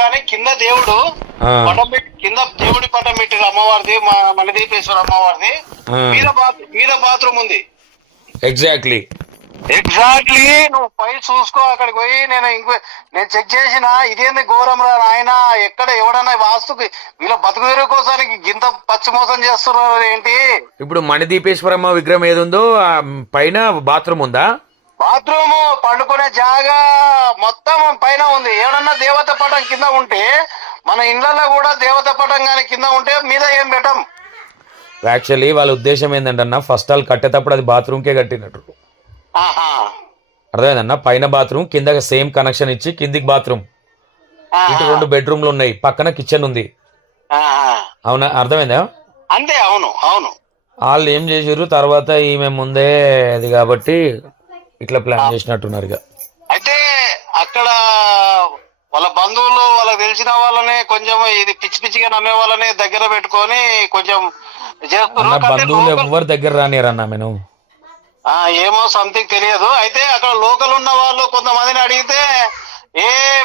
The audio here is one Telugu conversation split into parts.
కానీ కింద దేవుడు పటం పెట్టి కింద దేవుడి పటం పెట్టారు అమ్మవారిది, మణిదీపేశ్వర అమ్మవారిది. మీద బాత్రూమ్ ఉంది. ఎగ్జాక్ట్లీ నువ్వు పై చూసుకో. అక్కడికి పోయి నేను చెక్ చేసిన, ఇదేంది ఘోరం రా నాయన, ఎక్కడ ఎవడన్నా వాస్తుకి వీళ్ళ బతుకుదేరు కోసానికి గింత పచ్చి మోసం చేస్తున్నారు ఏంటి? ఇప్పుడు మణిదీపేశ్వరమ్మ విగ్రహం ఏది ఉందో పైన బాత్రూమ్ ఉందా? బాత్రూమ్, పండుకునే జాగా మొత్తం పైన ఉంది. ఎవడన్నా దేవత పటం కింద ఉంటే, మన ఇండ్లలో కూడా దేవత పటం కానీ కింద ఉంటే మీద ఏం పెట్టం. యాక్చువల్లీ వాళ్ళ ఉద్దేశం ఏంటంటే ఫస్ట్ హాల్ కట్టేటప్పుడు అది బాత్రూమ్కే కట్టినట్టు. అర్థమైందన్న, పైన బాత్రూమ్ కింద సేమ్ కనెక్షన్ ఇచ్చి కిందికి బాత్రూమ్, ఇటు 2 బెడ్రూమ్లు ఉన్నాయి, పక్కన కిచెన్ ఉంది. అవునా, అర్థమైందా? అంతే. అవును అవును. వాళ్ళు ఏం చేసారు తర్వాత ఈమె ముందే అది కాబట్టి ఇట్లా ప్లాన్ చేసినట్టున్నారు. ఇక అయితే అక్కడ వాళ్ళ బంధువులు, వాళ్ళకి తెలిసిన వాళ్ళని కొంచెం ఇది పిచ్చి పిచ్చిగా నమ్మే వాళ్ళని దగ్గర పెట్టుకొని కొంచెం చేస్తున్నారు. బంధువులు ఎవరు దగ్గర రానియరన్నా నేను ఏమో సంథింగ్ తెలియదు. అయితే అక్కడ లోకల్ ఉన్న వాళ్ళు కొంతమందిని అడిగితే,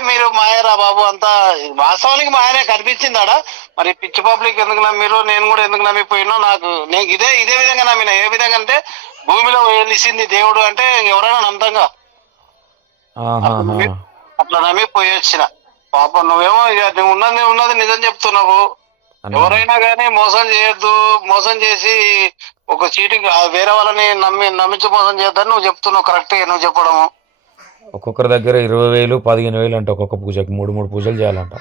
మీరు మాయరా బాబు అంతా, వాస్తవానికి మాయనే కనిపించింది ఆడ. మరి పిచ్చి పబ్లిక్ ఎందుకు నమ్మిరు, నేను కూడా ఎందుకు నమ్మిపోయినా, నేను ఇదే విధంగా నమ్మిన. ఏ విధంగా అంటే, భూమిలో వెలిసింది దేవుడు అంటే ఎవరైనా నమ్ముతాంగా, అట్లా నమ్మి పోయి వచ్చిన. పాపం నువ్వేమో ఇక నువ్వు ఉన్నది నిజం చెప్తున్నావు. ఎవరైనా కానీ మోసం చేయొద్దు, మోసం చేసి ఒక చీటింగ్ వేరే వాళ్ళని నమ్మించి మోసం చేద్దని నువ్వు చెప్తున్నావు. కరెక్ట్ నువ్వు చెప్పడము. ఒక్కొక్కరి దగ్గర 20,000 15,000 అంటే ఒక్కొక్క పూజకి 3 పూజలు చేయాలంట.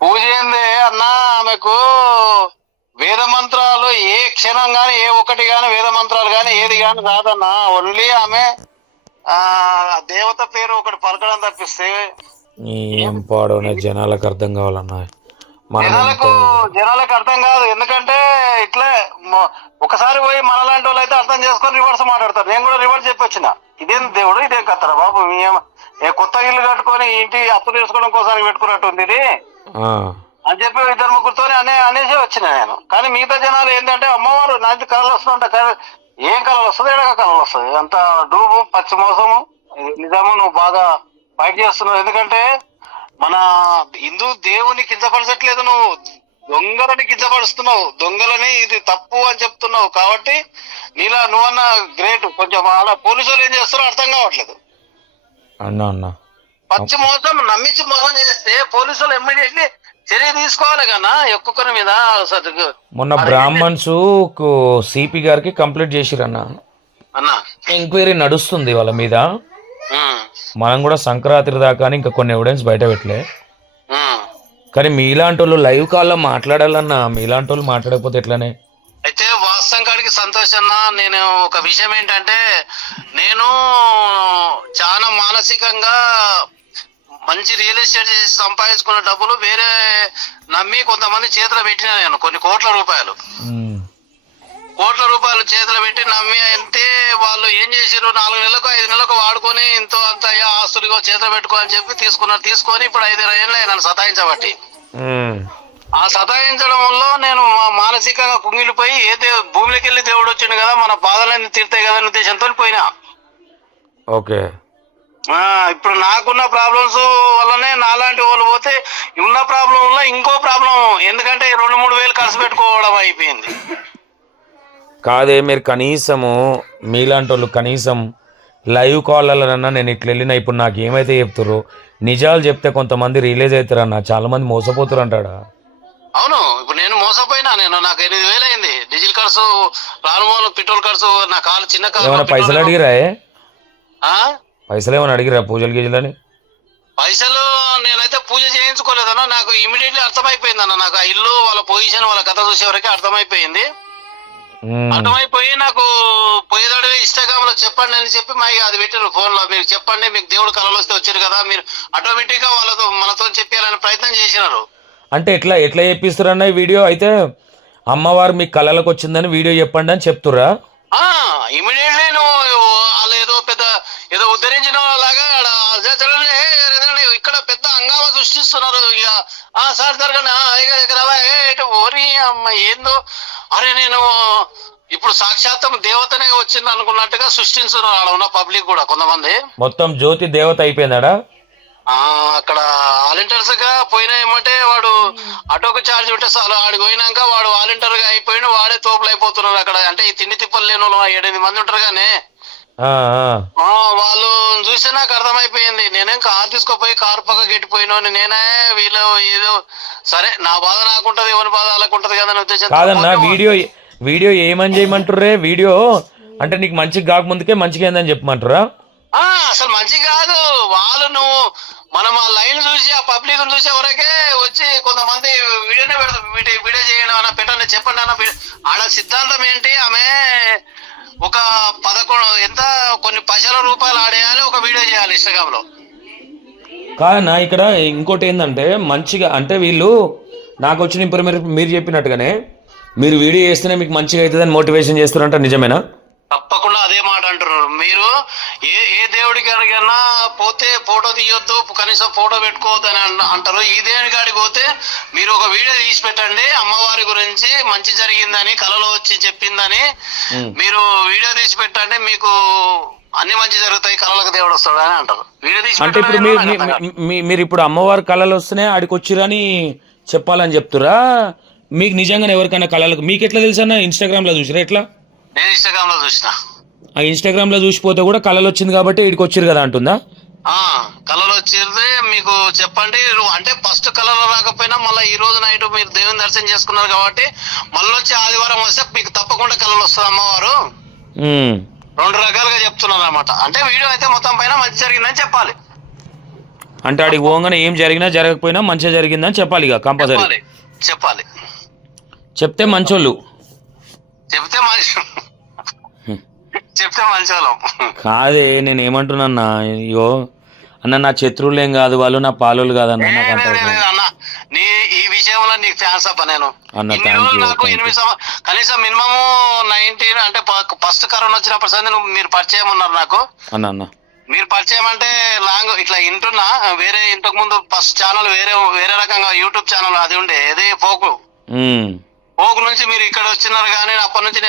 పూజ ఏంది అన్నా, ఆమెకు వేద మంత్రాలు ఏ క్షణం గాని, ఏ ఒక్కటి గాని, వేద మంత్రాలు గాని ఏది గాని రాదన్నా. ఓన్లీ ఆమె దేవత పేరు ఒకటి పలకడం తప్పిస్తే ఏం పాడో జనాలకు అర్థం కావాలన్నా. జనాలకు అర్థం కాదు. ఎందుకంటే ఇట్లా ఒకసారి పోయి మనలాంటి వాళ్ళు అయితే అర్థం చేసుకొని రివర్స్ మాట్లాడతారు. నేను కూడా రివర్స్ చెప్పొచ్చిన, ఇదేం దేవుడు, ఇదేం కత్తరా బాబు, కొత్త ఇల్లు కట్టుకొని ఇంటి అప్పు తీసుకోవడం కోసం పెట్టుకున్నట్టు ఉంది ఇది అని చెప్పి 2-3 అనేసి వచ్చిన నేను. కానీ మిగతా జనాలు ఏంటంటే, అమ్మవారు నాకు కళలు వస్తుందంట. ఏం కళలు వస్తుంది, ఎడక కళలు వస్తుంది, అంత డూబు పచ్చి మోసము. నిజము, నువ్వు బాగా ఫైట్ చేస్తున్నావు. ఎందుకంటే మన హిందూ దేవుని కించపరచట్లేదు, నువ్వు దొంగలని కించపరుస్తున్నావు. దొంగలని ఇది తప్పు అని చెప్తున్నావు. కాబట్టి నీలా నువ్వన్నా గ్రేట్. కొంచెం అలా పోలీసు వాళ్ళు ఏం చేస్తారో అర్థం కావట్లేదు. పచ్చి మోసం నమ్మించి మోసం చేస్తే పోలీసు వాళ్ళు ఇమ్మీడియట్లీ చర్య తీసుకోవాలి కన్నా ఒక్కొక్కరి మీద. మొన్న బ్రాహ్మణ్స్ సిపి గారికి కంప్లీట్ చేసిరన్న, ఎంక్వైరీ నడుస్తుంది వాళ్ళ మీద. మనం కూడా సంక్రాంతి దాకా ఇంకా కొన్ని ఎవిడెన్స్ బయట పెట్టలే. కానీ మీలాంటి వాళ్ళు లైవ్ కాల్లో మాట్లాడాలన్నా, మీలాంటి వాళ్ళు మాట్లాడకపోతే ఎట్లనే. అయితే వాస్తవం కాడికి సంతోషన్నా, నేను ఒక విషయం ఏంటంటే, నేను చాలా మానసికంగా మంచి రియల్ ఎస్టేట్ చేసి సంపాదించుకున్న డబ్బులు వేరే నమ్మి కొంతమంది చేతిలో పెట్టినా నేను కొన్ని కోట్ల రూపాయలు చేతిలో పెట్టి నమ్మి. అంటే వాళ్ళు ఏం చేసిరు, 4 నెలలకు 5 నెలలకు వాడుకొని ఇంతో అంత ఆస్తులుగా చేతిలో పెట్టుకోని చెప్పి తీసుకొని ఇప్పుడు 5 ఏళ్ళు నన్ను సతాయించబట్టి, ఆ సతాయించడం వల్ల నేను మానసికంగా కుంగిలిపోయి, భూమిలోకి వెళ్ళి దేవుడు వచ్చిండు కదా, మన బాధలన్నీ తీరుతాయి కదా అనే ఉద్దేశంతో పోయినా. ఓకే, ఇప్పుడు నాకున్న ప్రాబ్లమ్స్ వల్లనే నాలాంటి వాళ్ళు పోతే ఉన్న ప్రాబ్లం వల్ల ఇంకో ప్రాబ్లం. ఎందుకంటే 2-3 వేలు ఖర్చు పెట్టుకోవడం అయిపోయింది. కాదే, మీరు కనీసము మీలాంటి వాళ్ళు కనీసం లైవ్ కాల్లన్నా నేను ఇట్లా వెళ్ళినా ఇప్పుడు నాకు ఏమైతే చెప్తారో నిజాలు చెప్తే కొంతమంది రియలైజ్ అవుతారన్న. చాలా మంది మోసపోతారు అంటాడా. అవును, ఇప్పుడు నేను మోసపోయినా. నాకు 8,000 అయింది డీజిల్ ఖర్చు, రాను పెట్రోల్ ఖర్చు. నా కాలు చిన్న కాలు. పైసలు అడిగిరా? పైసలు ఏమైనా అడిగిరా పూజలు గీజలని? పైసలు నేనైతే పూజ చేయించుకోలేదన్నా. నాకు ఇమీడియట్లీ అర్థమైపోయింది అన్న. నాకు ఆ ఇల్లు, వాళ్ళ పొజిషన్, వాళ్ళ కథ చూసేవరకే అర్థమైపోయింది. అర్థమైపోయి నాకు పోయేదాడు ఇన్స్టాగ్రామ్ లో చెప్పండి అని చెప్పి అది పెట్టారు ఫోన్ లో. మీరు చెప్పండి, మీకు దేవుడు కళలు వస్తే వచ్చారు కదా, మీరు ఆటోమేటిక్ గా మనతో చెప్పాలని ప్రయత్నం చేసినారు. అంటే ఎట్లా చెప్పిస్తారన్న ఈ వీడియో? అయితే అమ్మవారు మీ కళలకు వచ్చిందని వీడియో చెప్పండి అని చెప్తురా? ఇమీడియట్లీ వాళ్ళు ఏదో ఉద్ధరించిన లాగా ఇక్కడ పెద్ద హంగామా సృష్టిస్తున్నారు. ఇక సార్ జరగండి ఓరి అమ్మ ఏందో, అరే నేను ఇప్పుడు సాక్షాత్తం దేవతనే వచ్చింది అనుకున్నట్టుగా సృష్టిస్తున్నారు అలా ఉన్న పబ్లిక్ కూడా కొంతమంది. మొత్తం జ్యోతి దేవత అయిపోయిందా? అక్కడ వాలంటీర్స్ గా పోయినా ఏమంటే వాడు ఆటోకు ఛార్జ్ ఉంటే చాలు ఆడికి పోయినాక వాడు వాలంటీర్ గా అయిపోయిన వాడే తోపులు అయిపోతున్నారు అక్కడ. అంటే ఈ తిండి తిప్పలు లేని వాళ్ళు 7-8 మంది ఉంటారు కానీ వాళ్ళు చూస్తే నాకు అర్థమైపోయింది. నేనేం కారు తీసుకోపోయి కారు పక్క గెట్టిపోయినా నేనే వీళ్ళు ఏదో సరే నా బాధ నాకుంటది ఎవరి బాధ వాళ్ళకు ఉంటది కదా అనే ఉద్దేశం. కాదన్నా వీడియో ఏమని చేయమంటుర్రే? వీడియో అంటే నీకు మంచిగా కాకముందుకే మంచిగా ఏందని చెప్పమంటారా? అసలు మంచి కాదు. వాళ్ళు నువ్వు మనం ఆ లైన్ చూసి ఆ పబ్లిక్ చూసే వరకే వచ్చి కొంతమంది వీడియోనే పెడతారు. వీడియో చేయడం అన్న పెట్టండి చెప్పండి అన్న. ఆడ సిద్ధాంతం ఏంటి? ఆమె ఒక 11 కొన్ని పైసల రూపాయలు ఆడేయాలి, ఒక వీడియో చేయాలి ఇన్స్టాగ్రామ్ లో. కాదన్నా ఇక్కడ ఇంకోటి ఏంటంటే మంచిగా అంటే వీళ్ళు నాకు వచ్చిన ఇన్ఫర్మేషన్ మీరు చెప్పినట్టుగానే మీరు వీడియో చేస్తేనే మీకు మంచిగా అవుతుందని మోటివేషన్ చేస్తారంట, నిజమేనా? తప్పకుండా అదే మాట అంటున్నారు. మీరు ఏ దేవుడికి అడిగినా పోతే ఫోటో తీయొద్దు, కనీసం ఫోటో పెట్టుకోవద్దు అని అంటారు. ఈ దేవుడి కాడికి పోతే మీరు ఒక వీడియో తీసి పెట్టండి, అమ్మవారి గురించి మంచి జరిగిందని కలలో వచ్చి చెప్పిందని మీరు వీడియో తీసి పెట్టండి, మీకు అన్ని మంచి జరుగుతాయి, కళలకు దేవుడు వస్తాడు అని అంటారు. వీడియో తీసి అంటే ఇప్పుడు మీరు ఇప్పుడు అమ్మవారి కళలు వస్తేనే ఆడికి వచ్చిరని చెప్పాలని చెప్తురా? మీకు నిజంగానే ఎవరికైనా కళలకు మీకు ఎట్లా తెలుసు అన్న? ఇన్స్టాగ్రామ్ లో చూసిరా? ఎట్లా? నేను ఇన్స్టాగ్రామ్ లో చూసిన. ఆ ఇన్స్టాగ్రామ్ లో చూసిపోతే కూడా కళలు వచ్చింది కాబట్టి ఇక్కడికి వచ్చిరు కదా అంటుందా? కళలు వచ్చింది మీకు చెప్పండి. అంటే ఫస్ట్ కళలు రాకపోయినా మళ్ళీ ఈ రోజు నైట్ మీరు దేవుని దర్శనం చేసుకున్నారు కాబట్టి మళ్ళీ వచ్చి ఆదివారం వస్తే మీకు తప్పకుండా కళలు వస్తుంది అమ్మవారు. 2 రకాలుగా చెప్తున్నారు అన్నమాట. అంటే వీడియో అయితే మొత్తం పైన మంచి జరిగిందని చెప్పాలి. అంటే ఆడికి పోగానే ఏం జరిగినా జరగకపోయినా మంచిగా జరిగిందని చెప్పాలి ఇక కంపల్సరీ చెప్పాలి. చెప్తే మంచోళ్ళు, చెప్తే మంచోళ్ళం కాదే. నేను ఏమంటున్నా అయ్యో అన్న, నా శత్రువులు ఏం కాదు, వాళ్ళు నా పాలోళ్ళు కాదన్న. అన్న నీ ఈ విషయంలో నీకు ఫ్యాన్స్ అప్ప. నేను నాకు 8 కనీసం మినిమం 19 అంటే ఫస్ట్ కరోనా వచ్చినప్పుడు సరే మీరు పరిచయం ఉన్నారు నాకు. అన్న మీరు పరిచయం అంటే లాంగ్ ఇట్లా వింటున్నా. వేరే ఇంతకు ముందు ఫస్ట్ ఛానల్ వేరే రకంగా యూట్యూబ్ ఛానల్ అది ఉండే ఏది పోకు నుంచి మీరు ఇక్కడ వచ్చినారు కానీ అప్పటి నుంచి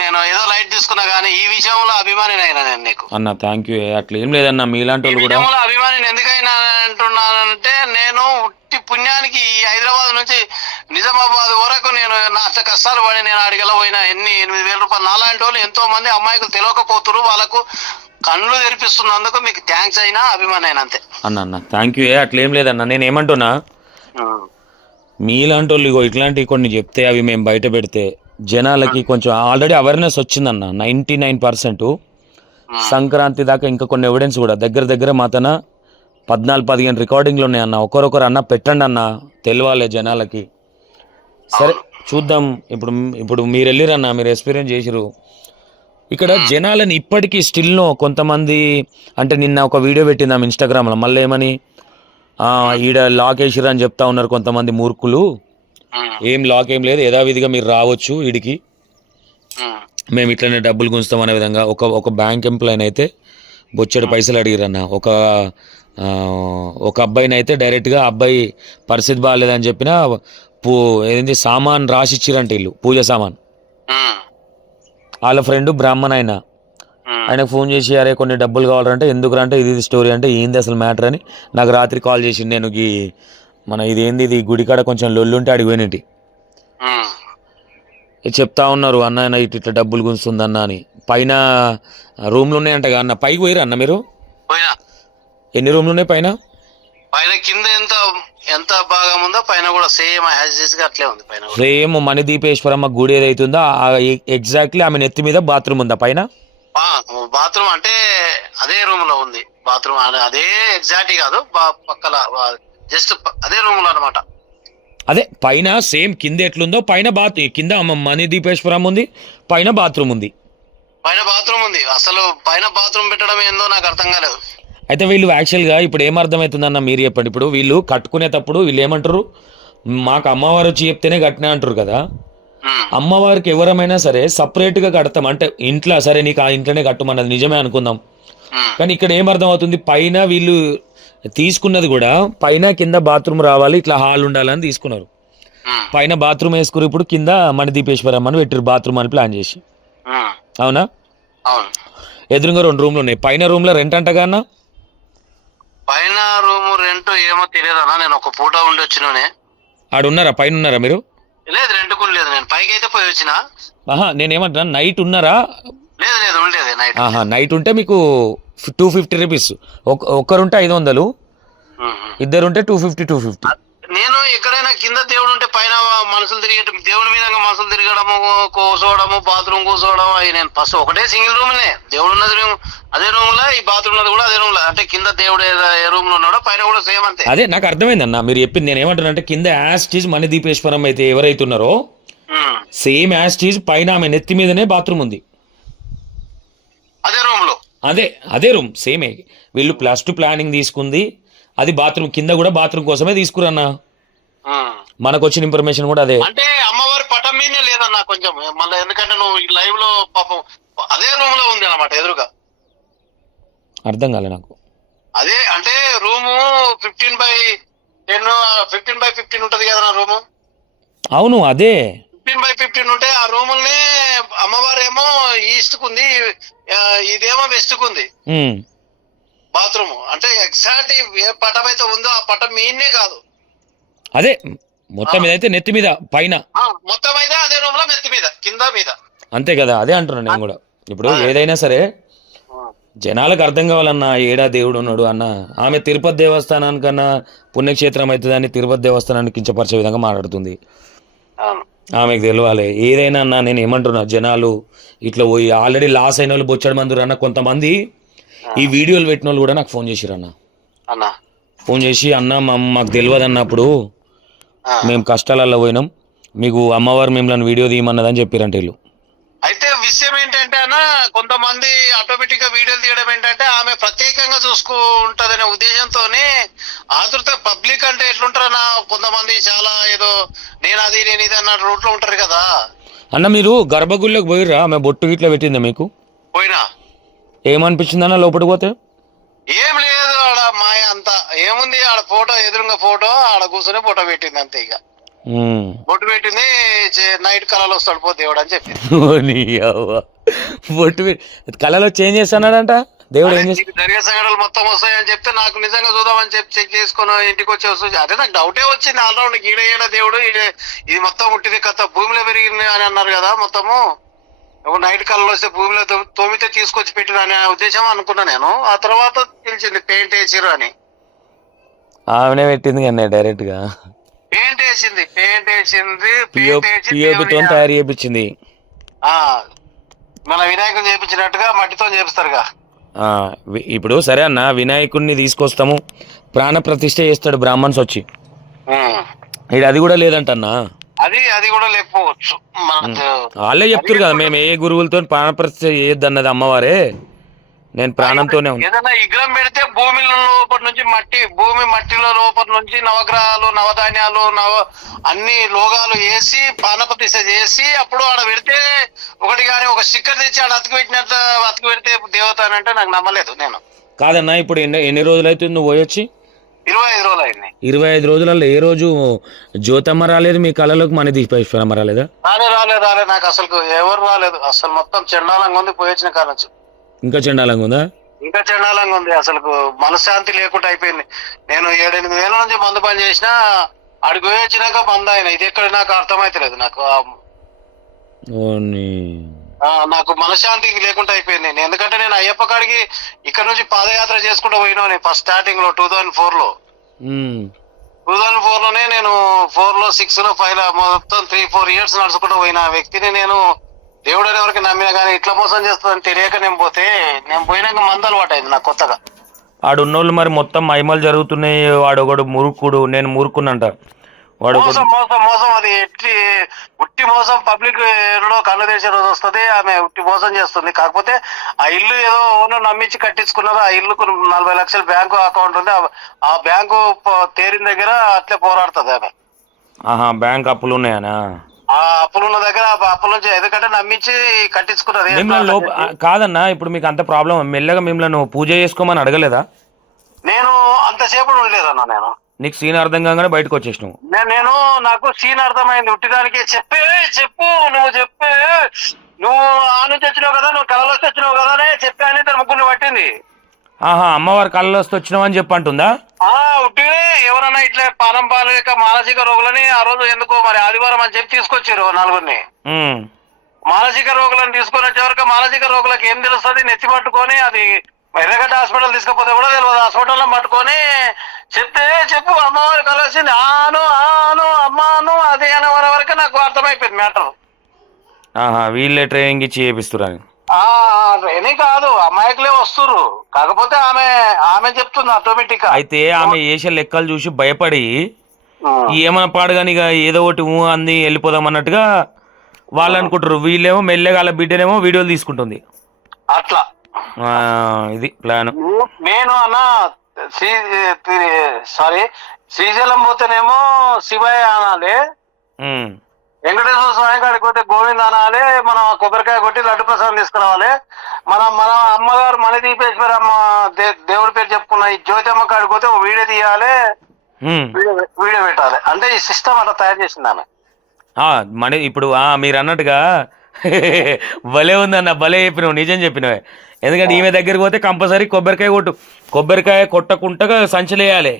నేను ఏదో లైట్ తీసుకున్నా కానీ ఈ విషయంలో అభిమాని అయినా నేను నీకు. అన్న థ్యాంక్ యూ. అట్లా ఏం లేదన్న, మీలాంటి వాళ్ళు కూడా అభిమాని ఎందుకైనా అంటున్నానంటే నేను ఉట్టి పుణ్యానికి హైదరాబాద్ నుంచి నిజామాబాద్ వరకు నేను నా కష్టాలు పడి నేను అడిగల పోయినా 8,000 రూపాయలు. నాలాంటి వాళ్ళు ఎంతో మంది అమ్మాయిలు తెలియకపోతున్నారు, వాళ్ళకు కళ్ళు తెరిపిస్తున్నందుకు మీకు థ్యాంక్స్ అయినా అభిమాని అయినా అంతే. అన్న థ్యాంక్ యూ. అట్లా ఏం లేదన్న, నేను ఏమంటున్నా మీలాంటి వాళ్ళు ఇగో ఇట్లాంటివి కొన్ని చెప్తే అవి మేము బయట పెడితే జనాలకి కొంచెం ఆల్రెడీ అవేర్నెస్ వచ్చిందన్న 99%. సంక్రాంతి దాకా ఇంకా కొన్ని ఎవిడెన్స్ కూడా దగ్గర మా తన 14-15 రికార్డింగ్లు ఉన్నాయన్న. ఒకరొకరు అన్న పెట్టండి అన్న, తెలియాలి జనాలకి. సరే చూద్దాం. ఇప్పుడు మీరు వెళ్ళిరన్న, మీరు ఎక్స్పీరియన్స్ చేసిరు ఇక్కడ జనాలని. ఇప్పటికీ స్టిల్నో కొంతమంది అంటే నిన్న ఒక వీడియో పెట్టిందాం ఇన్స్టాగ్రామ్లో, మళ్ళీ ఏమని ఈడ లాక్ వేసిరు అని చెప్తా ఉన్నారు కొంతమంది మూర్ఖులు. ఏం లాక్ ఏం లేదు, యథావిధిగా మీరు రావచ్చు ఈడికి, మేము ఇట్లనే డబ్బులు గుంచుతాం అనే విధంగా. ఒక బ్యాంక్ ఎంప్లాయీని అయితే బొచ్చెడు పైసలు అడిగిరన్న. ఒక అబ్బాయిని అయితే డైరెక్ట్గా అబ్బాయి పరిస్థితి బాగాలేదని చెప్పిన ఏంది సామాన్ రాసిచ్చిరంట వీళ్ళు, పూజ సామాన్. వాళ్ళ ఫ్రెండ్ బ్రాహ్మణ ఆయనకు ఫోన్ చేసి అరే కొన్ని డబ్బులు కావాలంటే ఎందుకురంటే ఇది స్టోరీ అంటే ఏంది అసలు మ్యాటర్ అని నాకు రాత్రి కాల్ చేసి నేను ఇది గుడికాడ కొంచెం లొల్లుంటే అడిగిపోయినట్టు చెప్తా ఉన్నారు అన్న ఇట్లా డబ్బులు గుంచుతుందన్న అని. పైన రూమ్లు ఉన్నాయంట అన్న, పైకి పోయిరా అన్న మీరు? ఎన్ని రూమ్లు ఉన్నాయి పైన? కింద ఎంత బాగా ఉందో పైన కూడా సేమ్ అట్లే ఉంది. పైన సేమ్ మణిదీపేశ్వరమ్మ గుడి ఏదైతుందో ఎగ్జాక్ట్లీ ఆమె నెత్తి మీద బాత్రూమ్ ఉందా పైన? బాత్రూమ్ అంటే అదే రూమ్ లో ఉంది బాత్రూమ్, అదే ఎగ్జాక్ట్ కాదు, పక్కల జస్ట్ అదే రూమ్ లో అనమాట. అదే పైన సేమ్ కింద ఎట్లుందో పైన కింద మణిదీపేశ్వరం ఉంది, పైన బాత్రూమ్ ఉంది. అసలు పైన బాత్రూమ్ పెట్టడం ఏందో నాకు అర్థం కాలేదు. అయితే వీళ్ళు యాక్చువల్గా ఇప్పుడు ఏమర్థమవుతుందన్న మీరు చెప్పండి. ఇప్పుడు వీళ్ళు కట్టుకునేటప్పుడు వీళ్ళు ఏమంటారు, మాకు అమ్మవారు వచ్చి చెప్తేనే కట్టినా అంటారు కదా. అమ్మవారికి ఎవరమైనా సరే సపరేట్గా కడతాం అంటే ఇంట్లో, సరే నీకు ఆ ఇంట్లోనే కట్టమన్నది నిజమే అనుకుందాం. కానీ ఇక్కడ ఏమర్థం అవుతుంది, పైన వీళ్ళు తీసుకున్నది కూడా పైన కింద బాత్రూమ్ రావాలి, ఇట్లా హాల్ ఉండాలని తీసుకున్నారు. పైన బాత్రూమ్ వేసుకుని ఇప్పుడు కింద మణిదీపేశ్వరం అని పెట్టారు బాత్రూమ్ అని ప్లాన్ చేసి. అవునా? ఎదురుగా 2 రూమ్లు ఉన్నాయి. పైన రూమ్ లో రెంట్ అంటగా అన్న? పైన రూమ్ రెంట్ ఏమో తెలియదన్నా, నేను ఒక పూట ఉండి వచ్చిననే. ఆడున్నారా, పైన ఉన్నారా మీరు? లేదు, రెంట్ కూడా లేదు, నేను పైకి అయితే పోయి వచ్చిన. ఆహా, నేనేమంటున్నా, నైట్ ఉన్నారా? లేదు లేదు, ఉండేది నైట్. ఆహా, నైట్ ఉంటే మీకు 250 రూపీస్. ఒక్కరుంటే 500, ఇద్దరుంటే 250. నేను ఎక్కడైనా కింద దేవుడు ఉంటే పైన మనుషులు తిరిగేట, దేవుడి మీద మనుషులు తిరగడము, కూర్చోవడము, బాత్రూమ్ కూర్చోవడం, అవి నేను ఫస్ట్ ఒకటే సింగిల్ రూమ్నే, దేవుడు ఉన్నది రూమ్ అదే రూమ్ లో, ఈ బాత్రూమ్ ఉన్నది కూడా అదే రూమ్ లో. అంటే కింద దేవుడు ఏ రూమ్ లో ఉన్నాడో పైన కూడా సేమ్ అంతే. అదే నాకు అర్థమైందన్న మీరు చెప్పింది. నేను ఏమంటున్నా అంటే కింద యాజ్ టీజ్ మణిదీపేశ్వరం అయితే ఎవరైతే ఉన్నారో సేమ్ యాజ్ టీజ్ పైన ఆమె నెత్తి మీదనే బాత్రూమ్ ఉంది, అదే రూమ్ లో. అదే రూమ్ సేమే. వీళ్ళు +2 ప్లానింగ్ తీసుకుంది, అది బాత్రూమ్ కింద కూడా బాత్రూమ్ కోసమే తీసుకురన్నా. మనకు వచ్చిన ఇన్ఫర్మేషన్ కూడా అదే. అంటే అమ్మవారి పటం మీదనే లేదన్నా కొంచెం మళ్ళీ, ఎందుకంటే నువ్వు లైవ్ లో పాపం అదే రూమ్ లో ఉంది అన్నమాట ఎదురుగా. అర్థం కాలే నాకు. అదే అంటే రూము 15/10 15/15 ఉంటది కదా నా రూము. అవును, అదే 15/15 ఉంటే ఆ రూముల్ని అమ్మవారేమో ఈస్ట్ కుంది, ఇదేమో వెస్ట్ కుంది బాత్రూమ్. అంటే ఎగ్జాక్ట్ ఏ పటం అయితే ఉందో ఆ పటం మీనే కాదు, అదే మొత్తం ఇదైతే నెత్తి మీద పైన, మొత్తం అయితే అదే రూమ్ లో నెత్తి మీద కింద మీద. అంతే కదా, అదే అంటున్నా నేను కూడా. ఇప్పుడు ఏదైనా సరే జనాలకు అర్థం కావాలన్నా, ఏడా దేవుడు ఉన్నాడు అన్న. ఆమె తిరుపతి దేవస్థానానికన్నా పుణ్యక్షేత్రం అవుతుందని తిరుపతి దేవస్థానాన్ని కించపరిచే విధంగా మాట్లాడుతుంది. ఆమెకు తెలియాలి ఏదైనా అన్నా. నేను ఏమంటున్నా, జనాలు ఇట్లా పోయి ఆల్రెడీ లాస్ అయిన వాళ్ళు బొచ్చడి మందురు అన్న. కొంతమంది ఈ వీడియోలు పెట్టిన వాళ్ళు కూడా నాకు ఫోన్ చేసిరు అన్న. ఫోన్ చేసి అన్న మాకు తెలియదు అన్నప్పుడు మేము కష్టాలలో పోయినాం, మీకు అమ్మవారు మిమ్మల్ని వీడియో తీయమన్నదని చెప్పారంట వీళ్ళు. అయితే విషయం ఏంటంటే అన్న, కొంతమంది ఆటోమేటిక్ గా వీడియోలు తీయడం ఏంటంటే ఆమె ప్రత్యేకంగా చూసుకుంటదనే ఉద్దేశంతోనే ఆతృత. పబ్లిక్ అంటే ఎట్లుంటారన్న, కొంతమంది చాలా ఏదో నేను ఇది అన్న రూట్ లో ఉంటారు కదా అన్న. మీరు గర్భగుడిలోకి పోయిర్రా? ఆమె బొట్టు ఇట్లా పెట్టిందా మీకు? పోయినా. ఏమనిపించింది అన్న లోపలికి పోతే? ఏం లేదు, ఆడ మాయ అంతా ఏముంది, ఆడ ఫోటో ఎదురుగా ఫోటో ఆడ కూర్చొని ఫోటో పెట్టింది అంతే. ఇక బొట్టు పెట్టింది, నైట్ కళలో వస్తాడు పో దేవుడు అని చెప్పింది. బొట్టు కళలో చేంజ్ చేస్తాడంట దేవుడు. ఏం చేస్తాడు? జరిగే సంఘటనలు మొత్తం వస్తాయని చెప్తే నాకు నిజంగా చూద్దామని చెప్పి చెక్ చేసుకుని ఇంటికి వచ్చి వస్తుంది. అదే నాకు డౌటే వచ్చింది ఆల్రౌండ్, ఈడ దేవుడు ఇది మొత్తం ఉట్టిది కథ, భూమిలో పెరిగింది అని అన్నారు కదా మొత్తము. నైట్ కళలో వస్తే భూమిలో తోమితే తీసుకొచ్చి పెట్టిరు అనే ఉద్దేశం అనుకున్నా నేను. ఆ తర్వాత తెలిసింది పెయింట్ వేసిరు అని. ఆమెనే పెట్టింది కానీ డైరెక్ట్ గా పెయింట్ వేసింది పిఓపితో తయారు చేయించింది. మన వినాయకుని చేయించినట్టుగా మట్టితో చేపిస్తారుగా. ఇప్పుడు సరే అన్న, వినాయకుడిని తీసుకొస్తాము, ప్రాణ ప్రతిష్ఠ చేస్తాడు బ్రాహ్మణ్స్ వచ్చి, ఇది అది కూడా లేదంటన్నా. అది కూడా లేకపోవచ్చు. వాళ్ళే చెప్తారు కదా, మేము ఏ గురువులతో ప్రాణ ప్రతిష్ఠ చేయొద్దు అన్నది అమ్మవారే. నేను ప్రాణంతోనే ఉన్నా. ఏదైనా విగ్రహం పెడితే భూమి లోపటి నుంచి భూమి మట్టిలో లోపటి నుంచి నవగ్రహాలు, నవధాన్యాలు, అన్ని లోగాలు వేసి ప్రాణప్రతిష్ఠ చేసి అప్పుడు ఆడ పెడితే ఒకటి కానీ ఒక స్టిక్కర్ తెచ్చి ఆడ అతికి పెడితే దేవత అని అంటే నాకు నమ్మలేదు నేను. కాదన్నా, ఇప్పుడు ఎన్ని రోజులు అవుతుంది నువ్వు పోయొచ్చి? 25 రోజులు అయింది. 25 రోజులలో ఏ రోజు జ్యోతమ్మ రాలేదు మీ కళలోకి? మణిదీపేశ్వరమ్మ రాలేదా? రాలేదు. నాకు అసలు ఎవరు రాలేదు. అసలు మొత్తం చెండాలంగా ఉంది పోయొచ్చిన కాడ నుంచి. ఇంకా చెండాలంగా ఉందా? ఇంకా చెండాలంగా ఉంది. అసలు మనశ్శాంతి లేకుండా అయిపోయింది. నేను 7-8 నెలల నుంచి మందు పని చేసినా అడిగి వచ్చినాక మందు ఆయన ఇది ఎక్కడ నాకు అర్థమైతలేదు. నాకు మనశ్శాంతి లేకుండా అయిపోయింది. ఎందుకంటే నేను అయ్యప్ప కాడికి ఇక్కడ నుంచి పాదయాత్ర చేసుకుంటూ పోయినా. ఫస్ట్ స్టార్టింగ్ లో 2004లో 2004లోనే నేను 4లో 6లో 5లో మొత్తం 3-4 ఇయర్స్ నడుచుకుంటూ పోయిన వ్యక్తిని నేను. దేవుడు అనే వరకు నమ్మినా కానీ ఇట్లా మోసం చేస్తుందని తెలియక నేను పోయినాక మందు అలవాటు అయింది నాకు కొత్తగా. ఆడున్నోళ్ళు మరి మొత్తం మహిమలు జరుగుతున్నాయి, వాడు ఒకడు మురుకుడు, నేను మురుకున్నంట. మోసం అది ఉట్టి మోసం. పబ్లిక్ లో కళ్ళు తెరిచే రోజు వస్తుంది, ఆమె ఉట్టి మోసం చేస్తుంది. కాకపోతే ఆ ఇల్లు ఏదో ఓనర్ నమ్మించి కట్టించుకున్నారు. ఆ ఇల్లుకు 40 లక్షల బ్యాంకు అకౌంట్ ఉంది. ఆ బ్యాంకు తేరిన దగ్గర అట్లే పోరాడుతుంది ఆమె. బ్యాంక్ అప్పులు ఉన్నాయనా? ఆ అప్పులున్న దగ్గర అప్పుల నుంచి ఎందుకంటే నమ్మించి కట్టించుకున్నది. కాదన్నా, ఇప్పుడు మీకు అంత ప్రాబ్లం, మెల్లగా మిమ్మల్ని పూజ చేసుకోమని అడగలేదా? నేను అంతసేపు ఉండలేదన్నా. నేను నీకు సీన్ అర్థం కాగానే బయటకు వచ్చేసినావు. నేను నాకు సీన్ అర్థమైంది. ఉట్టిదానికి చెప్పు నువ్వు ఆ నుంచి వచ్చినావు కదా, నువ్వు కళలో వచ్చినావు కదా చెప్పి అని తన ముగ్గురిని పట్టింది. ఆహా, అమ్మవారి కళ్ళలో వస్తే వచ్చినామని చెప్పంటుందా? ఉట్టినే ఎవరన్నా ఇట్లా పానం పాలేక మానసిక రోగులని ఆ రోజు ఎందుకో మరి ఆదివారం అని చెప్పి తీసుకొచ్చారు నలుగురిని. ఉమ్, మానసిక రోగులను తీసుకొని వచ్చే వరకు మానసిక రోగులకు ఏం తెలుస్తుంది, నెత్తి పట్టుకొని అది ఎర్రగడ్డ హాస్పిటల్ తీసుకపోతే కూడా తెలియదు, హాస్పిటల్లో పట్టుకొని చెప్తే చెప్పు అమ్మవారు కలిసింది ఆను ఆను అమ్మాను అది అనే వరకు నాకు అర్థమైపోయింది మ్యాటర్. ఆహా, వీళ్ళే ట్రైనింగ్ ఇచ్చి చేపిస్తున్నారు. ట్రైనింగ్ కాదు, అమ్మాయికులే వస్తుర్రు, కాకపోతే ఆమె ఆమె చెప్తుంది ఆటోమేటిక్ గా. అయితే ఆమె చేసే లెక్కలు చూసి భయపడి ఏమైనా పాడుగాని ఇక ఏదో ఒకటి అంది వెళ్ళిపోదాం అన్నట్టుగా వాళ్ళు అనుకుంటారు. వీళ్ళేమో మెల్లగా వాళ్ళ బిడ్డనేమో వీడియోలు తీసుకుంటుంది. అట్లా ఇది ప్లాన్. నేను అన్న సారీ శ్రీశైలం పోతేనేమో శివయ్య అనాలి, వెంకటేశ్వర స్వామి కాడికి పోతే గోవింద్ అనాలి, మనం కొబ్బరికాయ కొట్టి లడ్డు ప్రసాదం తీసుకురావాలి. మన అమ్మగారు మణి దీపేశ్వరి అమ్మ దేవుడి పేరు చెప్పుకున్న ఈ జ్యోతిమ్మ కాడికి పోతే వీడియో తీయాలి, వీడియో పెట్టాలి. అంటే ఈ సిస్టమ్ అట్లా తయారు చేసింది ఆమె. మణి ఇప్పుడు మీరు అన్నట్టుగా భలే ఉందన్న, భలే చెప్పినావు, నిజం చెప్పినవే. ఎందుకంటే ఈమె దగ్గరికి పోతే కంపల్సరీ కొబ్బరికాయ కొట్టకుండా సంచలేయాలి.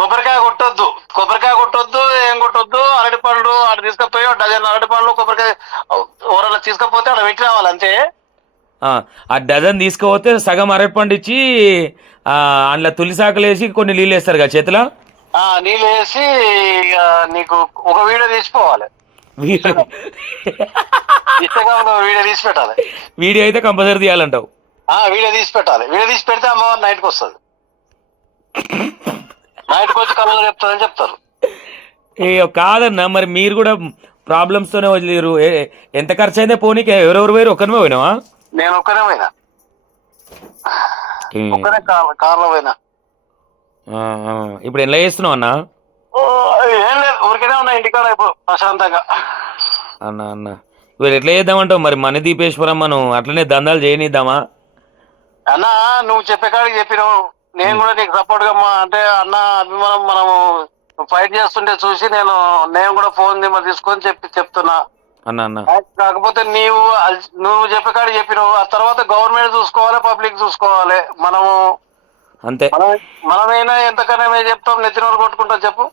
కొబ్బరికాయ కొట్టొద్దు ఏం కొట్టొద్దు. అరటి పండ్లు అక్కడ తీసుకపోయి డజన్ అరటి పండ్లు కొబ్బరికాయ ఎవరన్నా తీసుకపోతే అక్కడ పెట్టి రావాలి అంతే. ఆ డజన్ తీసుకుపోతే సగం అరటి పండు ఇచ్చి అందులో తులిసాకులు వేసి కొన్ని నీళ్ళు వేస్తారు కదా చేతిలో, నీళ్ళు వేసి నీకు ఒక వీడియో తీసిపోవాలి. ఇన్స్టాగ్రామ్ వీడియో తీసి పెట్టాలి. వీడియో అయితే కంపల్సరీ తీయాలంటావు? వీడియో తీసి పెట్టాలి. వీడియో తీసి పెడితే అమ్మవారు నైట్కి వస్తుంది. నైట్కి వచ్చి కళ్ళు చెప్తారని చెప్తారు. కాదన్నా, మరి మీరు కూడా ప్రాబ్లమ్స్ తోనే వదిలేరు. ఎంత ఖర్చు అయిందే పోనీకి? ఎవరెవరు పోయారు? ఒక్కనే పోయినావా? నేను ఒక్కనే పోయినా, ఒక్కనే కార్లో పోయినా. ఇప్పుడు ఎలా చేస్తున్నావు అన్న? ఏం లేదు, ఊరికేనే ఉన్నా ఇంటికాడ ఇప్పుడు ప్రశాంతంగా. అన్న ఇప్పుడు ఎట్లా చేద్దామంటావు మరి? మణి దీపేశ్వరం మనం అట్లనే దందాలు చేయనిద్దామా? అన్న నువ్వు చెప్పే కాడికి చెప్పినావు, నేను కూడా నీకు సపోర్ట్ గా అంటే అన్న అభిమానం మనము ఫైట్ చేస్తుంటే చూసి నేను కూడా ఫోన్ తీసుకొని చెప్తున్నా అన్న. కాకపోతే నువ్వు చెప్పే కాడికి చెప్పినావు, ఆ తర్వాత గవర్నమెంట్ చూసుకోవాలి, పబ్లిక్ చూసుకోవాలి. మనము అంతే, మనమైనా ఎంతకన్నా చెప్తాం, నెత్తినోరు కొట్టుకుంటా చెప్పు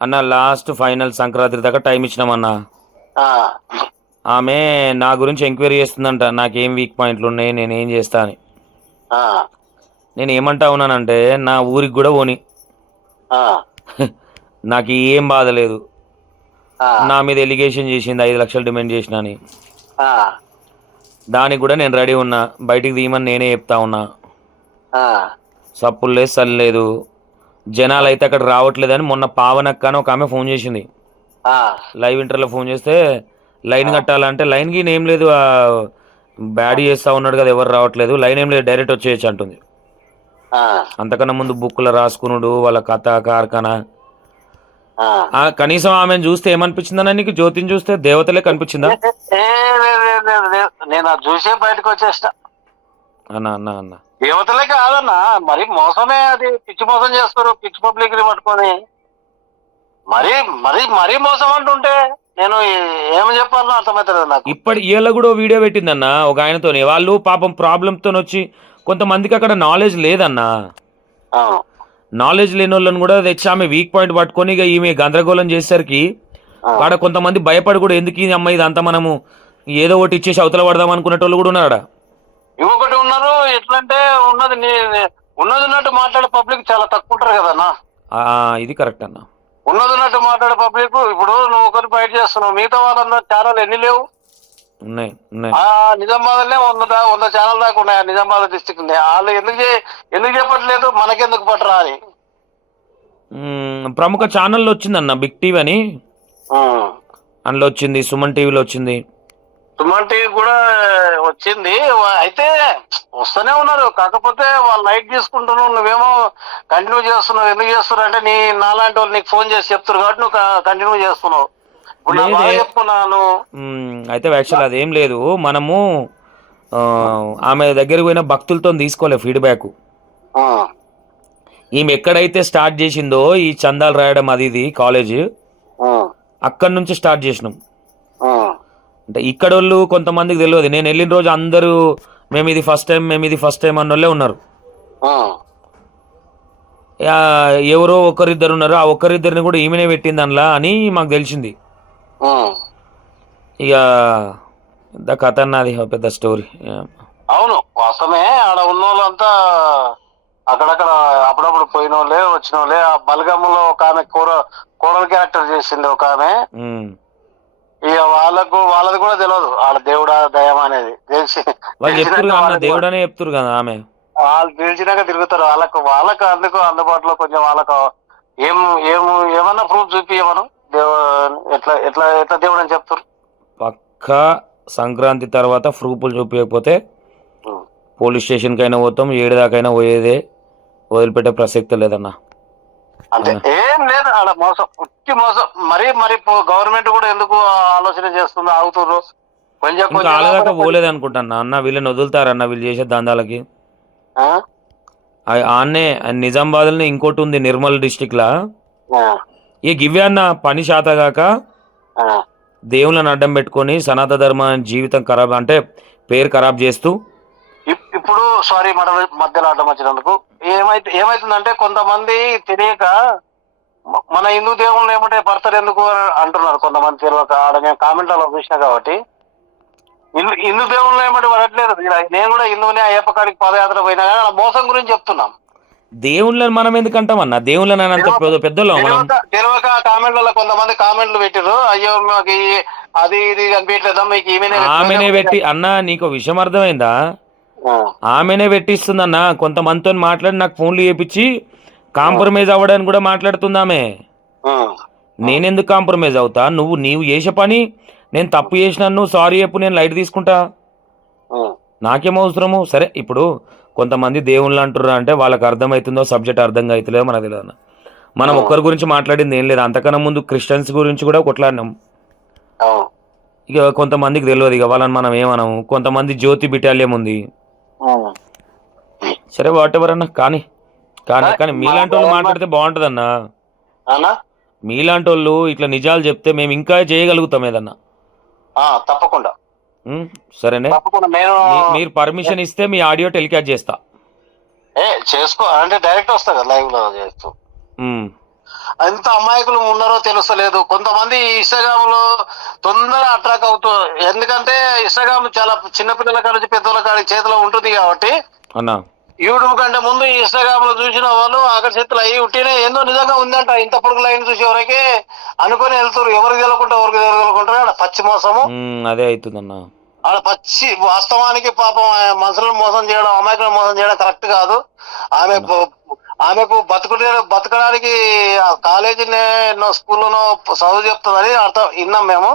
అన్న. లాస్ట్ ఫైనల్ సంక్రాంతి దాకా టైం ఇచ్చినామన్నా. ఆమె నా గురించి ఎంక్వైరీ చేస్తుందంట, నాకేం వీక్ పాయింట్లు ఉన్నాయి, నేనేం చేస్తా అని. నేను ఏమంటా ఉన్నానంటే నా ఊరికి కూడా పోని, నాకు ఏం బాధ లేదు. నా మీద ఎలిగేషన్ చేసింది 5 లక్షలు డిమాండ్ చేసిన అని, దానికి కూడా నేను రెడీ ఉన్నా. బయటికి తీయమని నేనే చెప్తా ఉన్నా. సప్పులు లేదు, సల్లేదు. జనాలు అయితే అక్కడ రావట్లేదని మొన్న పావనక్క అని ఒక ఆమె ఫోన్ చేసింది. లైవ్ ఇంటర్లో ఫోన్ చేస్తే లైన్ కట్టాలంటే లైన్కి ఏం లేదు, బ్యాడ్ చేస్తా ఉన్నాడు కదా, ఎవరు రావట్లేదు, లైన్ ఏం లేదు, డైరెక్ట్ వచ్చేయచ్చు అంటుంది. అంతకన్నా ముందు బుక్లో రాసుకున్నాడు వాళ్ళ కథ కార్ఖానా. కనీసం ఆమెను చూస్తే ఏమనిపించిందన్నా నీకు? జ్యోతిని చూస్తే దేవతలే కనిపించిందా? నేను చూసే బయటకు వచ్చేస్తా అన్న. దేవతలే కాదన్నా, మరి మోసమే, అది పిచ్చి మోసం చేస్తారు, పిచ్చి పబ్లిక్ ని పట్టుకొని మరీ మోసం అంటుంటే నేను ఏమి చెప్పాలన్నా అర్థమవుతుంది నాకు. ఇప్పటి ఇవాళ కూడా వీడియో పెట్టిందన్న ఒక ఆయనతోని, వాళ్ళు పాపం ప్రాబ్లంతో వచ్చి, కొంతమందికి అక్కడ నాలెడ్జ్ లేదన్నా, నాలెడ్జ్ లేని వాళ్ళని కూడా తెచ్చి ఆమె వీక్ పాయింట్ పట్టుకొని ఇక ఈమె గందరగోళం చేసేసరికి అక్కడ కొంతమంది భయపడి కూడా ఎందుకు ఈ అమ్మాయి ఇదంతా మనము ఏదో ఒకటి ఇచ్చేసి అవతల పడదాం అనుకునేటోళ్ళు కూడా ఉన్నారు. ఇంకొకటి ఉన్నారు, ఎట్లంటే ఉన్నట్టు మాట్లాడే పబ్లిక్ చాలా తక్కువ ఉంటారు కదన్నా. ఇది కరెక్ట్ అన్న. ఉన్నట్టు మాట్లాడే పబ్లిక్, ఇప్పుడు నువ్వు ఒకరిని ఫైట్ చేస్తున్నావు, మిగతా వాళ్ళందరూ ఛానల్ ఎన్ని లేవు? ఉన్నాయి. నిజామాబాద్నే 100 ఛానల్ దాకా ఉన్నాయి, నిజామాబాద్ డిస్టిక్ ఉన్నాయి. వాళ్ళు ఎందుకు చెప్పట్లేదు, మనకెందుకు పట్టరా అని. ప్రముఖ ఛానల్లో వచ్చిందన్న, బిగ్ టీవీ అని, అందులో వచ్చింది, సుమన్ టీవీలో వచ్చింది, సుమన్ టీవీ కూడా వచ్చింది. అయితే వస్తూనే ఉన్నారు, కాకపోతే వాళ్ళు లైట్ తీసుకుంటున్నావు, నువ్వేమో కంటిన్యూ చేస్తున్నావు. ఎందుకు చేస్తున్నావు అంటే నాలాంటి వాళ్ళు నీకు ఫోన్ చేసి చెప్తారు కాబట్టి నువ్వు కంటిన్యూ చేస్తున్నావు. ఇప్పుడు నా బాగా చెప్తున్నాను. అయితే యాక్చువల్ అదేం లేదు, మనము ఆమె దగ్గరికి పోయిన భక్తులతో తీసుకోలే ఫీడ్బ్యాక్. ఈమె ఎక్కడైతే స్టార్ట్ చేసిందో ఈ చందాలు రాయడం అది ఇది కాలేజ్, అక్కడి నుంచి స్టార్ట్ చేసినాం. అంటే ఇక్కడ వాళ్ళు కొంతమందికి తెలియదు. నేను వెళ్ళిన రోజు అందరూ మేము ఇది ఫస్ట్ టైం అన్న వాళ్ళే ఉన్నారు. ఉమ్, ఆ, ఎవరో ఒకరిద్దరు ఉన్నారు, ఆ ఒకరిద్దరిని కూడా ఈమెనే పెట్టింది అందులో అని మాకు తెలిసింది. ఉమ్. ఇక ఇంత కథ అన్నది ఒక పెద్ద స్టోరీ. అవును, వాస్తవమే. ఆడ ఉన్న వాళ్ళంతా అక్కడక్కడ అప్పుడప్పుడు పోయిన వాళ్ళే వచ్చిన వాళ్ళే. ఆ బలగంలో ఒక ఆమె కోడల క్యారెక్టర్ చేసింది ఒక ఆమె. ఇక వాళ్ళది కూడా తెలియదు ఆడ దేవుడా దయం అనేది వాళ్ళు చెప్తురు తెలిసినాక అన్న దేవుడు అనే చెప్తురు కదా ఆమె. వాళ్ళు తెలిసినాక తిరుగుతారు. వాళ్ళకు అందుకు అందుబాటులో కొంచెం వాళ్ళకు ఏం ఏం ఏమన్నా ప్రూఫ్ చూపించమను. ఎట్లా ఎట్లా ఎట్లా దేవుడు అని చెప్తారు. పక్కా సంక్రాంతి తర్వాత ప్రూఫ్లు చూపించకపోతే పోలీస్ స్టేషన్కి అయినా పోతాం, ఏడుదాకైనా పోయేదే, వదిలిపెట్టే ప్రసక్తి లేదన్నా. అంటే ఏం లేదు ఆడ మోసం, ఉట్టి మోసం. మరి గవర్నమెంట్ కూడా ఎందుకు ఆలోచన చేస్తుంది, ఆగుతుర్రు కొంచెం ఇంకా కొంచెం ఆలదాకా పోలేదు అనుకుంటున్నా అన్న. వీళ్ళని వదులుతారన్న వీళ్ళు చేసే దందాలకి. ఆ? ఆన్నే నిజామాబాద్లో ఇంకోటి ఉంది నిర్మల్ డిస్టిక్ లా. ఆ, ఈ గివ్వే అన్న పని శాతగాక ఆ, దేవుళ్ళని అడ్డం పెట్టుకొని సనాతన ధర్మ జీవితం ఖరాబ్ అంటే పేరు ఖరాబ్ చేస్తూ. ఇప్పుడు సారీ మధ్యలో అడ్డం వచ్చినందుకు. ఏమైతుందంటే కొంతమంది తెలియక మన హిందూ దేవుళ్ళు ఏమంటే భర్తలు ఎందుకు అని అంటున్నారు కొంతమంది తెలియక. ఆడ నేను కామెంట్లలో చూసిన కాబట్టి హిందూ దేవుళ్ళు ఏమంటే పడట్లేదు. నేను కూడా హిందువునే, అయ్యప్ప కాడికి పాదయాత్ర పోయినా కానీ అలా మోసం గురించి చెప్తున్నాం. దేవుళ్ళని మనం ఎందుకు అంటామన్నా? దేవుళ్ళని అంత పెద్దలో మనం తెలియక కామెంట్లలో కొంతమంది కామెంట్లు పెట్టారు, అయ్యో మాకు అది ఇది కనిపించలేదా మీకు ఆమెనే పెట్టి అన్న. నీకు విషయం అర్థమైందా? ఆమెనే పెట్టిస్తుందన్న. కొంతమందితో మాట్లాడి నాకు ఫోన్లు చేపించి కాంప్రమైజ్ అవ్వడానికి కూడా మాట్లాడుతుంది ఆమె. నేనెందుకు కాంప్రమైజ్ అవుతా? నీవు చేసే పని నేను తప్పు చేసినాను, సారీ చెప్పు, నేను లైట్ తీసుకుంటా. నాకేం అవసరము? సరే ఇప్పుడు కొంతమంది దేవుళ్ళు అంటుర్రు అంటే వాళ్ళకి అర్థమవుతుందో సబ్జెక్ట్ అర్థం అవుతలేదో మనకు తెలియదు అన్న. మనం ఒక్కరి గురించి మాట్లాడింది ఏం లేదు. అంతకన్నా ముందు క్రిస్టియన్స్ గురించి కూడా కొట్లాడినాం. ఇక కొంతమందికి తెలియదు, ఇక వాళ్ళని మనం ఏమన్నాము. కొంతమంది జ్యోతి బిటాలియం ఉంది. సరే వాట్ ఎవర్ అన్న. కానీ కానీ కానీ మీలాంటి వాళ్ళు మాట్లాడితే బాగుంటుంది అన్న. మీలాంటి వాళ్ళు ఇట్లా నిజాలు చెప్తే మేము ఇంకా చేయగలుగుతాం ఏదన్నా. తప్పకుండా. సరేనే, నేను మీరు పర్మిషన్ ఇస్తే మీ ఆడియో టెలికాస్ట్ చేస్తా. చేసుకో అంటే డైరెక్ట్ వస్తా కదా లైవ్ లో చేస్తూ. ఎంత అమాయకులు ఉన్నారో తెలుస్తలేదు. కొంతమంది ఇన్స్టాగ్రామ్ లో తొందర అట్రాక్ట్ అవుతారు. ఎందుకంటే ఇన్స్టాగ్రామ్ చాలా చిన్నపిల్లల కాడ నుంచి పెద్దల కాడి చేతిలో ఉంటుంది కాబట్టి అన్నా. యూట్యూబ్ కంటే ముందు ఇన్స్టాగ్రామ్ లో చూసిన వాళ్ళు ఆకర్షితులు అయ్యి ఉట్టినే ఏందో నిజంగా ఉందంట. ఇంత పొడుగు లైన్ చూసి ఎవరికి అనుకుని వెళ్తారు. ఎవరికి తెలకుంటారు ఆడ పచ్చి మోసము. అదే అవుతుందన్నా. ఆడ పచ్చి వాస్తవానికి పాపం మనుషులను మోసం చేయడం, అమాయకులను మోసం చేయడం కరెక్ట్ కాదు. ఆమెకు బతకడానికి కాలేజీనే స్కూల్లోనో చదువు చెప్తుందని అర్థం విన్నాం మేము.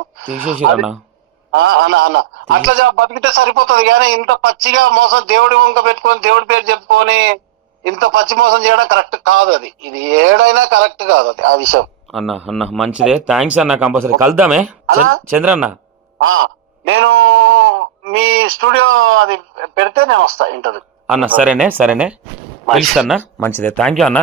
అన్న అట్లా బతికితే సరిపోతుంది. కానీ ఇంత పచ్చిగా మోసం, దేవుడి వంక పెట్టుకొని దేవుడి పేరు చెప్పుకొని ఇంత పచ్చి మోసం చేయడం కరెక్ట్ కాదు. ఇది ఏడైనా కరెక్ట్ కాదు అది ఆ విషయం. అన్న మంచిదే, థ్యాంక్స్ అన్న. కంపల్సరీ కలుద్దామే చంద్రన్న. నేను మీ స్టూడియో అది పెడితే నేను వస్తా ఇంటర్వ్యూ అన్న. సరేనే పిలుస్తా అన్న. మంచిదే, థ్యాంక్ యూ అన్న.